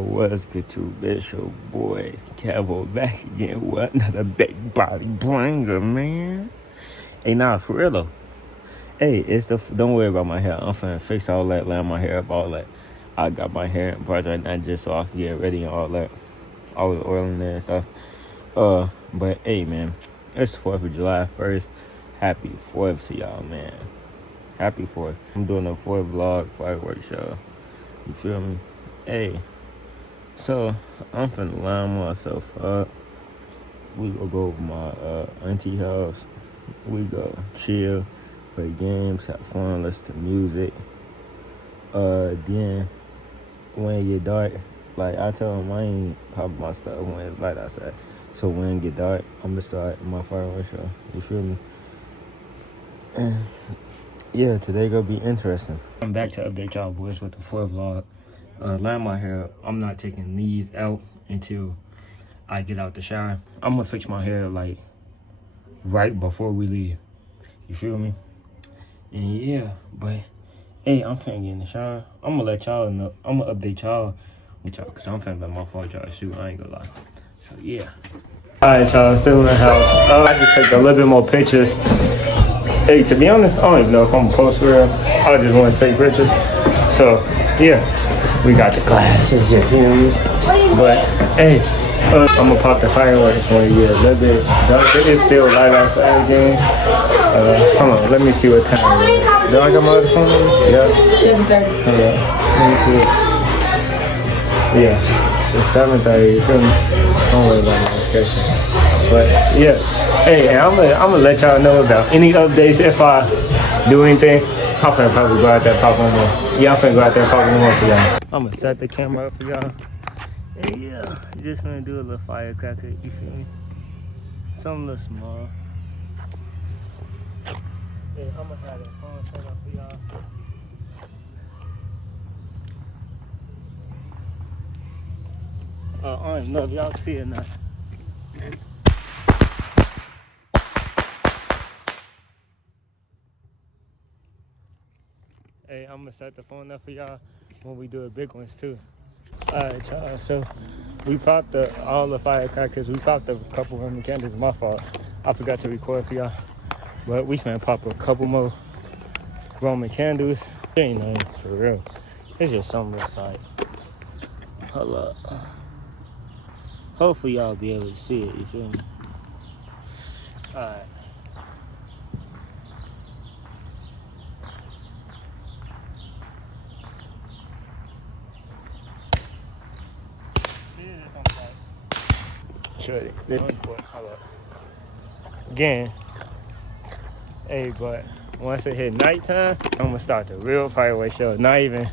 What's good to bitch, your boy Cavo back again with another big body banger, man. Hey, nah, for real though. Hey, don't worry about my hair. I'm finna fix all that, line my hair up, all that. I got my hair in parts right now just so I can get ready and all that. All the oil in there and stuff. But hey, man, it's the 4th of July 1st. Happy 4th to y'all, man. Happy 4th. I'm doing a 4th vlog, fireworks show. You feel me? Hey. So, I'm finna line myself up. We gonna go over my auntie house. We go chill, play games, have fun, listen to music. Then, when it get dark, like I told him I ain't popping my stuff when it's light outside. So when it get dark, I'm gonna start my fireworks show. You feel me? And yeah, today gonna be interesting. I'm back to update y'all boys with the 4th vlog. Line my hair up. I'm not taking these out until I get out the shower. I'm gonna fix my hair like right before we leave. You feel me? And yeah, but hey, I'm finna get in the shower. I'm gonna let y'all know. I'm gonna update y'all with y'all because I'm finna let my phone y'all shoot. I ain't gonna lie. So yeah. Alright, y'all, still in the house. I just took a little bit more pictures. Hey, to be honest, I don't even know if I'm gonna post for real. I just want to take pictures. So yeah. We got the glasses, you feel me? But, hey, I'm gonna pop the fireworks when you get a little bit darker. It's still light outside again. Hold on, let me see what time it is. Do I got my other phone on me? Yeah. 7:30. Hold on, let me see it. Yeah, it's 7:30, you feel me? Don't worry about my notification. But, yeah. Hey, and I'm gonna let y'all know about any updates if I do anything. I'm finna probably go out there and pop one more. Yeah, I'm finna go out there and pop one more for y'all. I'm gonna set the camera up for y'all. And yeah, just gonna do a little firecracker, you feel me? Something a little small. Hey, I'm gonna have that phone set up for y'all. I don't know if y'all see it or not. Hey, I'm gonna set the phone up for y'all when we do the big ones too. Alright, y'all, so we popped all the firecrackers. We popped a couple Roman candles. My fault. I forgot to record for y'all. But we finna pop a couple more Roman candles. It ain't nothing for real. It's just something that's like, hold up. Hopefully y'all be able to see it, you feel me? Alright. Sure. Hold up. Again. Hey, but once it hit nighttime, I'm gonna start the real fireworks show. Not even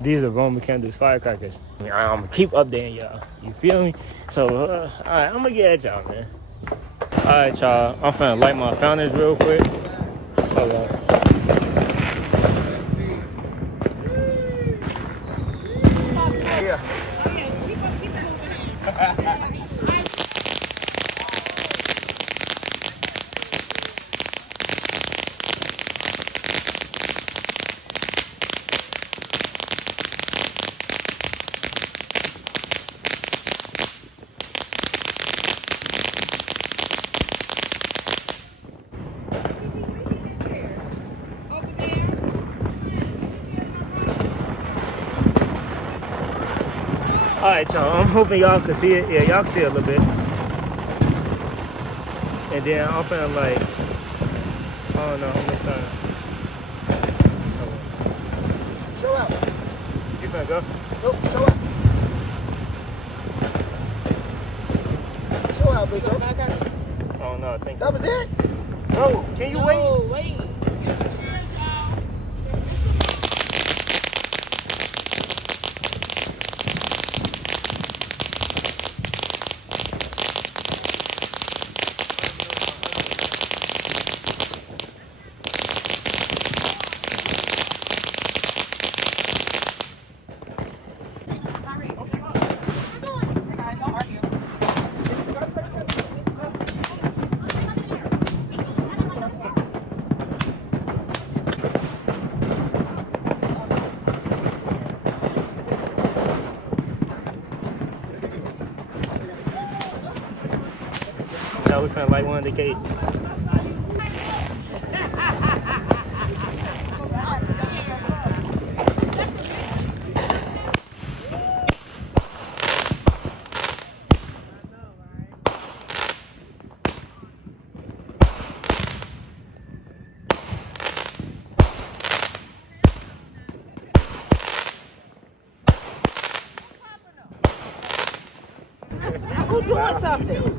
these are Roman candles firecrackers. I'm gonna keep updating y'all. You feel me? So, alright, I'm gonna get at y'all, man. Alright, y'all. I'm finna light my fountains real quick. Hold up. Yeah. Alright, y'all, I'm hoping y'all can see it. Yeah, y'all can see it a little bit. And then I'm finna like, oh no, I'm just gonna show out. You finna go? Nope, show out. Show out, big bro. Oh no, I think that was it? No, can you wait? No, wait. y'all. We finna light one of the cakes. Who doing something?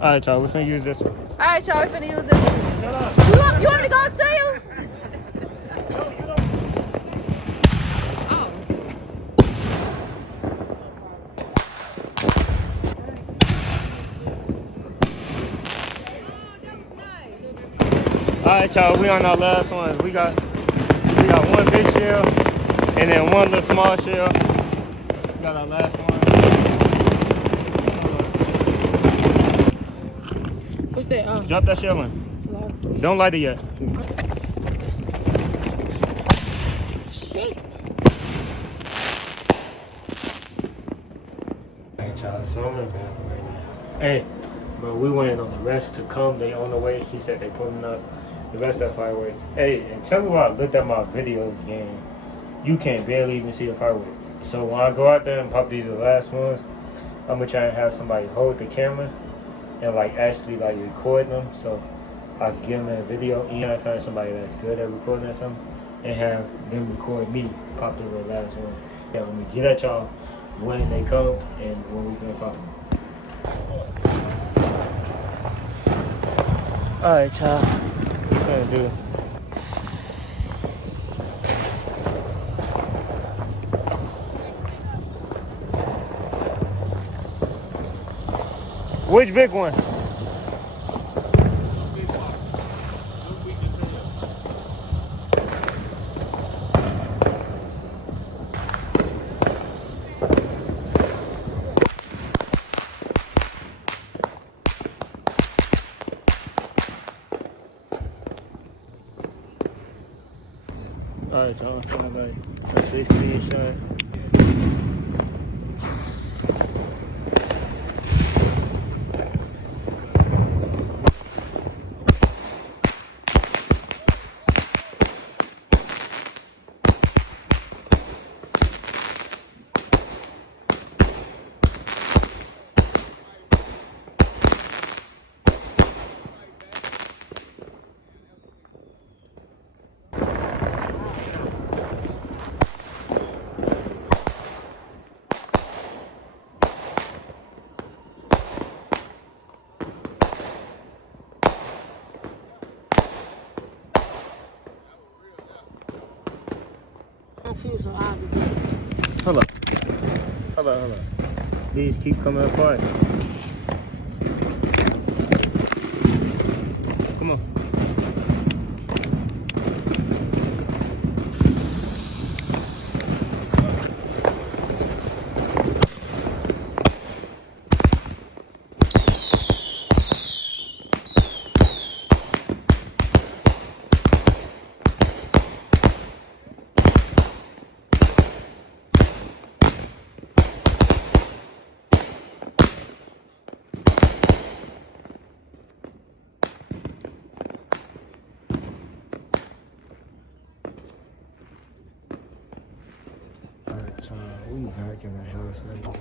All right, y'all. We're finna use this one. All right, y'all, we finna use this. You want me to go too? All right, y'all. We on our last one. We got one big shell and then one little small shell. We got our last one. What's that? Drop that shell in. Don't light it yet. Hey, y'all. So I'm in the bathroom right now. Hey, but we waiting on the rest to come. They on the way. He said they putting up the rest of the fireworks. Hey, and tell me why I looked at my videos again. You can barely even see the fireworks. So when I go out there and pop these are the last ones, I'm gonna try and have somebody hold the camera and like actually like record them. So I can give them a video and I find somebody that's good at recording or something and have them record me pop the last one. Yeah, let me get at y'all when they come and when we can pop them. Alright, y'all. What I'm gonna do? Which big one? Alright, y'all. I'm feeling like a 16 shot. Hold up. Hold up. These keep coming apart. Come on. We back in the house like,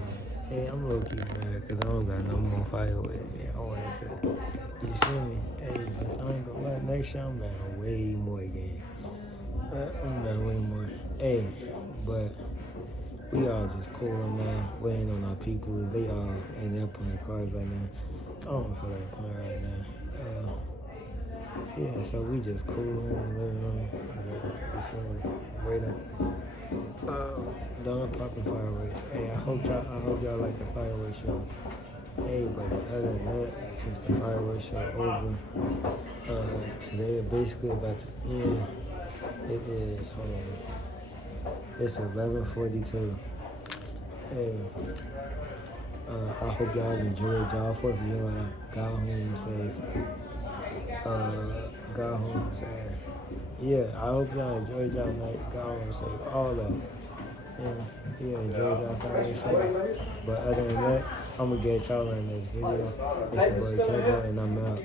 hey, I'm low key mad because I don't got no more fireworks. I wanted to, you feel me? Hey, but I ain't gonna lie, next year I'm back way more again. I'm back way more. Hey, but we all just cooling now, waiting on our people. They all in there playing cards right now. I don't feel like playing right now. Yeah, so we just cooling in the living room. You feel me? Waiting. Done popping fireworks. Hey, I hope y'all like the fireworks show. Hey, but other than that, since the fireworks show over, today basically about to end. It is, hold on, it's 11:42. Hey, I hope y'all enjoyed y'all 4th of July. Got home safe. Got home safe. Yeah, I hope y'all enjoyed y'all night. Got home safe. All that. Yeah, enjoyed y'all fireworks. But other than that, I'm gonna get y'all in the next video. It's your boy Kevin, and I'm out.